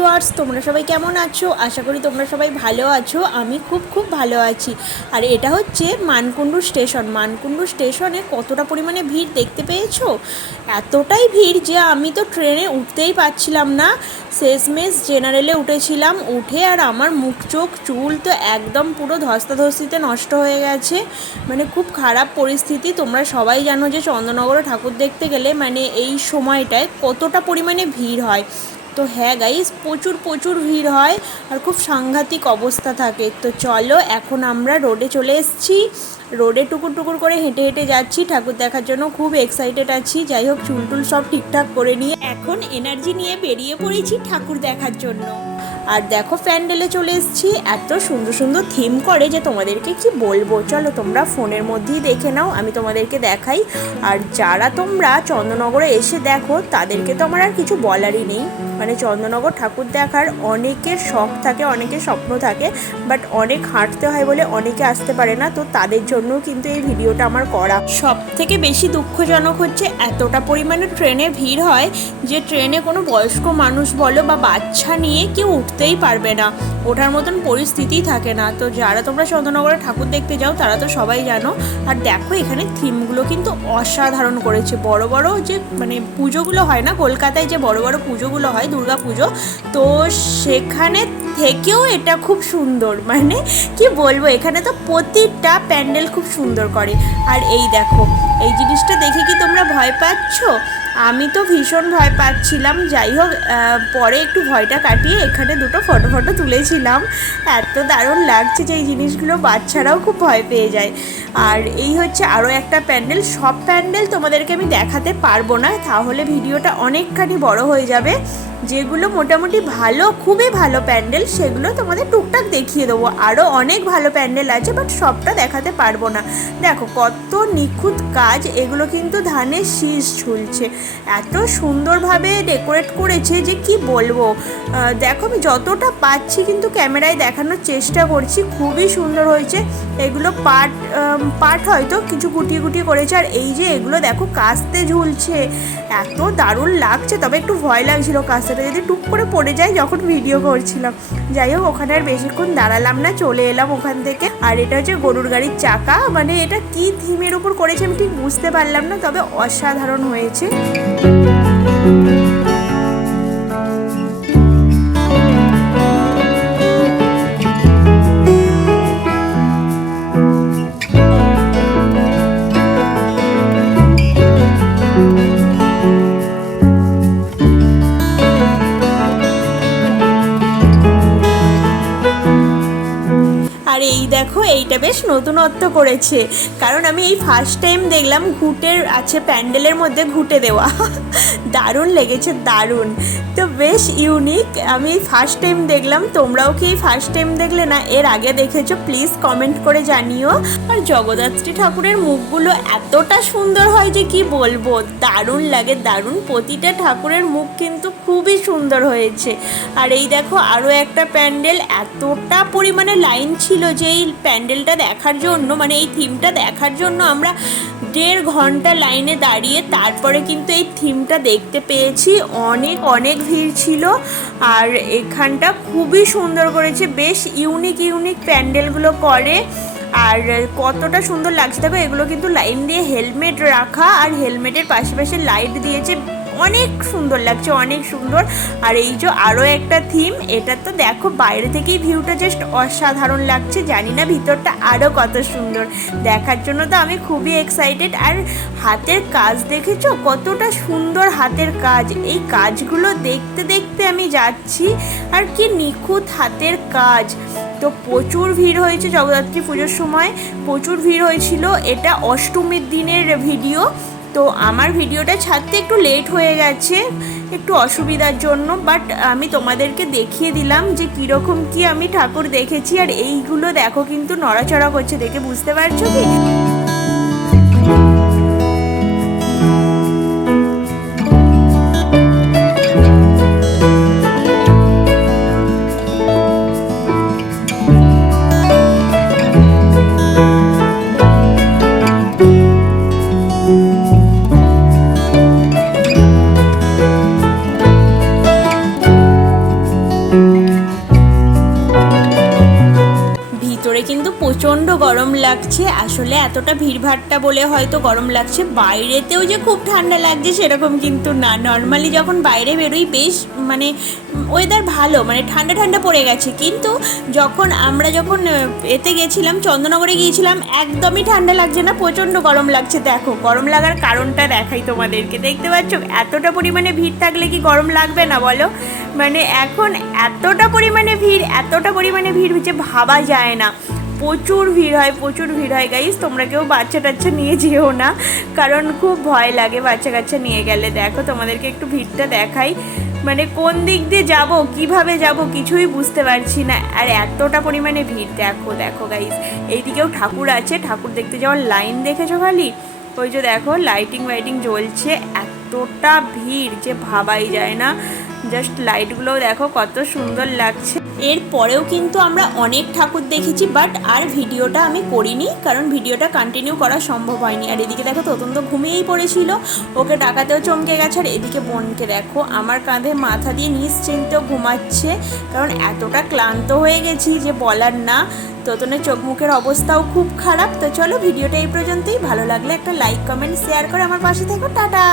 Viewers, তোমরা সবাই কেমন আছো? আশা করি তোমরা সবাই ভালো আছো। আমি খুব ভালো আছি। আর এটা হচ্ছে মানকুণ্ডু স্টেশন। মানকুণ্ডু স্টেশনে কতটা পরিমাণে ভিড় দেখতে পেয়েছো? এতটাই ভিড় যে আমি তো ট্রেনে উঠতেই পারছিলাম না। শেষমেশ জেনারেলে উঠেছিলাম, উঠে আর আমার মুখ চোখ চুল তো একদম পুরো ধস্তাধস্তিতে নষ্ট হয়ে গেছে। মানে খুব খারাপ পরিস্থিতি। তোমরা সবাই জানো যে চন্দননগরে ঠাকুর দেখতে গেলে মানে এই সময়টায় কতটা পরিমাণে ভিড় হয়। তো হ্যাঁ গাইস, প্রচুর ভিড় হয় আর খুব সাংঘাতিক অবস্থা থাকে। তো চলো, এখন আমরা রোডে চলে এসেছি। রোডে টুকুর করে হেঁটে যাচ্ছি ঠাকুর দেখার জন্য। খুব এক্সাইটেড আছি। যাই হোক, চুলটুল সব ঠিকঠাক করে নিয়ে এখন এনার্জি নিয়ে বেরিয়ে পড়েছি ঠাকুর দেখার জন্য। আর দেখো, প্যান্ডেলে চলে এসেছি। এত সুন্দর থিম করে যে তোমাদেরকে কি বলবো। চলো তোমরা ফোনের মধ্যেই দেখে নাও, আমি তোমাদেরকে দেখাই। আর যারা তোমরা চন্দননগরে এসে দেখো তাদেরকে তো আমার আর কিছু বলারই নেই। মানে চন্দননগর ঠাকুর দেখার অনেকের শখ থাকে, অনেকের স্বপ্ন থাকে, বাট অনেক হাঁটতে হয় বলে অনেকে আসতে পারে না। তো তাদের জন্য কিন্তু এই ভিডিওটা আমার করা। সব থেকে বেশি দুঃখজনক হচ্ছে এতটা পরিমাণে ট্রেনে ভিড় হয় যে ট্রেনে কোনো বয়স্ক মানুষ বলো বা বাচ্চা নিয়ে কেউ উঠতেই পারবে না, ওঠার মতন পরিস্থিতিই থাকে না। তো যারা তোমরা চন্দননগরে ঠাকুর দেখতে যাও তারা তো সবাই জানো। আর দেখো, এখানে থিমগুলো কিন্তু অসাধারণ করেছে। বড় যে মানে পুজোগুলো হয় না, কলকাতায় যে বড় পুজোগুলো হয়, দুর্গা পুজো, তো সেখানে থেকেও এটা খুব সুন্দর। মানে কি বলবো, এখানে তো প্রতিটা প্যান্ডেল খুব সুন্দর করে। আর এই দেখো, এই জিনিসটা দেখে কি তোমরা ভয় পাচ্ছ? আমি তো ভীষণ ভয় পাচ্ছিলাম। যাই হোক, পরে একটু ভয়টা কাটিয়ে এখানে দুটো ফটো তুলেছিলাম। এত দারুণ লাগছে যে এই জিনিসগুলো বাচ্চারাও খুব ভয় পেয়ে যায়। আর এই হচ্ছে আরও একটা প্যান্ডেল। সব প্যান্ডেল তোমাদেরকে আমি দেখাতে পারবো না, তাহলে ভিডিওটা অনেকখানি বড় হয়ে যাবে। যেগুলো মোটামুটি ভালো, খুবই ভালো প্যান্ডেল, সেগুলো তোমাদের টুকটাক দেখিয়ে দেবো। আরও অনেক ভালো প্যান্ডেল আছে, বাট সবটা দেখাতে পারবো না। দেখো কত নিখুঁত কাজ, এগুলো কিন্তু ধানের শীষ ঝুলছে। এত সুন্দরভাবে ডেকোরেট করেছে যে কি বলবো। দেখো, আমি যতটা পাচ্ছি কিন্তু ক্যামেরায় দেখানোর চেষ্টা করছি। খুবই সুন্দর হয়েছে। এগুলো পাট হয়তো কিছু গুটিয়ে করেছে। আর এই যে এগুলো দেখো কাস্তে ঝুলছে, এত দারুণ লাগছে। তবে একটু ভয় লাগছিল কাস্তেটা যদি টুক করে পড়ে যায় যখন ভিডিও করছিলাম। যাই হোক, ওখানে আর বেশিক্ষণ দাঁড়ালাম না, চলে এলাম ওখান থেকে। আর এটা হচ্ছে গরুর গাড়ির চাকা। মানে এটা কি থিমের উপর করেছে আমি ঠিক বুঝতে পারলাম না, তবে অসাধারণ হয়েছে। আর এই দেখো, এইটা বেশ নতুনত্ব করেছে, কারণ আমি এই ফার্স্ট টাইম দেখলাম ঘুঁটের আছে প্যান্ডেলের মধ্যে, ঘুঁটে দেওয়া। দারুণ লেগেছে, দারুণ। তো বেশ ইউনিক, আমি এই ফার্স্ট টাইম দেখলাম। তোমরাও কি এই ফার্স্ট টাইম দেখলে না এর আগে দেখেছো? প্লিজ কমেন্ট করে জানিও। আর জগদ্ধাত্রী ঠাকুরের মুখগুলো এতটা সুন্দর হয় যে কি বলবো, দারুণ লাগে, দারুণ। প্রতিটা ঠাকুরের মুখ কিন্তু খুবই সুন্দর হয়েছে। আর এই দেখো আরও একটা প্যান্ডেল। এতটা পরিমাণে লাইন ছিল যে এই প্যান্ডেলটা দেখার জন্য, মানে এই থিমটা দেখার জন্য আমরা 1.5 ঘন্টা লাইনে দাঁড়িয়ে তারপরে কিন্তু এই থিমটা দেখতে পেয়েছি। অনেক ভিড় ছিল। আর এখানটা খুবই সুন্দর করেছে, বেশ ইউনিক প্যান্ডেলগুলো করে। আর কতটা সুন্দর লাগছে দেখো। এগুলো কিন্তু লাইন দিয়ে হেলমেট রাখা, আর হেলমেটের পাশে লাইট দিয়েছে। অনেক সুন্দর লাগছে, অনেক সুন্দর। আর এই যে আরও একটা থিম, এটা তো দেখো বাইরে থেকেই ভিউটা জাস্ট অসাধারণ লাগছে। জানি না ভিতরটা আরও কত সুন্দর। দেখার জন্য তো আমি খুবই এক্সাইটেড। আর হাতের কাজ দেখেছো কতটা সুন্দর হাতের কাজ। এই কাজগুলো দেখতে আমি যাচ্ছি। আর কি নিখুঁত হাতের কাজ। তো প্রচুর ভিড় হয়েছে জগদ্ধাত্রী পুজোর সময়, প্রচুর ভিড় হয়েছিল। এটা অষ্টমীর দিনের ভিডিও। তো আমার ভিডিওটা ছাড়তে একটু লেট হয়ে গেছে, একটু অসুবিধার জন্য, বাট আমি তোমাদেরকে দেখিয়ে দিলাম যে কীরকম কি আমি ঠাকুর দেখেছি। আর এইগুলো দেখো কিন্তু নড়াচড়া করছে, দেখে বুঝতে পারছো কি? ভিতরে কিন্তু প্রচণ্ড গরম লাগছে। আসলে এতটা ভিড়ভাড়টা বলে হয়তো গরম লাগছে, বাইরেতেও যে খুব ঠান্ডা লাগছে সেরকম কিন্তু না। নর্মালি যখন বাইরে বেরোই বেশ মানে ওয়েদার ভালো, মানে ঠান্ডা ঠান্ডা পড়ে গেছে, কিন্তু আমরা যখন এতে গেছিলাম, চন্দননগরে গিয়েছিলাম, একদমই ঠান্ডা লাগছে না, প্রচণ্ড গরম লাগছে। দেখো গরম লাগার কারণটা দেখাই তোমাদেরকে, দেখতে পাচ্ছ এতটা পরিমাণে ভিড় থাকলে কি গরম লাগবে না বলো? মানে এখন এতটা পরিমাণে ভিড় যে ভাবা যায় না। প্রচুর ভিড় হয় গাইস। তোমরা কেউ বাচ্চা টাচ্চা নিয়ে যেও না, কারণ খুব ভয় লাগে বাচ্চা কাচ্চা নিয়ে গেলে। দেখো তোমাদেরকে একটু ভিড়টা দেখাই, মানে কোন দিক দিয়ে যাব, কিভাবে যাব কিছুই বুঝতে পারছি না, আর এতটা পরিমাণে ভিড়। দেখো গাইস, এইদিকেও ঠাকুর আছে, ঠাকুর দেখতে যাওয়ার লাইন দেখেছো খালি? ওই যে দেখো লাইটিং জ্বলছে, এতটা ভিড় যে ভাবাই যায় না। জাস্ট লাইটগুলোও দেখো কত সুন্দর লাগছে। এরপরেও কিন্তু আমরা অনেক ঠাকুর দেখেছি, বাট আর ভিডিওটা আমি করিনি, কারণ ভিডিওটা কন্টিনিউ করা সম্ভব হয়নি। আর এদিকে দেখো ততন তো ঘুমিয়েই পড়েছিল, ওকে ডাকাতেও চমকে গেছে। আর এদিকে বোনকে দেখো আমার কাঁধে মাথা দিয়ে নিশ্চিন্তেও ঘুমাচ্ছে, কারণ এতটা ক্লান্ত হয়ে গেছি যে বলার না। ততনের চোখ মুখের অবস্থাও খুব খারাপ। তো চলো ভিডিওটা এই পর্যন্তই। ভালো লাগলে একটা লাইক কমেন্ট শেয়ার করে আমার পাশে থেকো। টাটা।